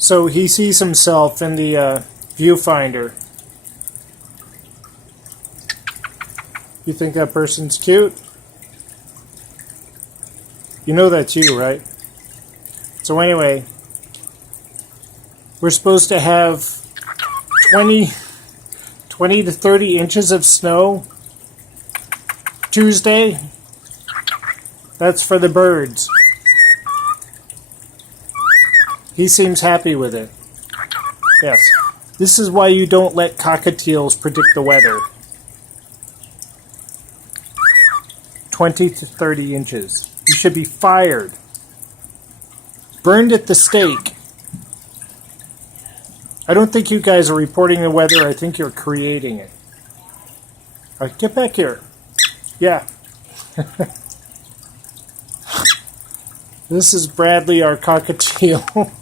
So he sees himself in the viewfinder. You think that person's cute? You know that's you, right? So anyway, we're supposed to have 20 to 30 inches of snow Tuesday. That's for the birds. He seems happy with it. Yes. This is why you don't let cockatiels predict the weather. 20 to 30 inches. You should be fired. Burned at the stake. I don't think you guys are reporting the weather. I think you're creating it. All right, get back here. Yeah. This is Bradley, our cockatiel.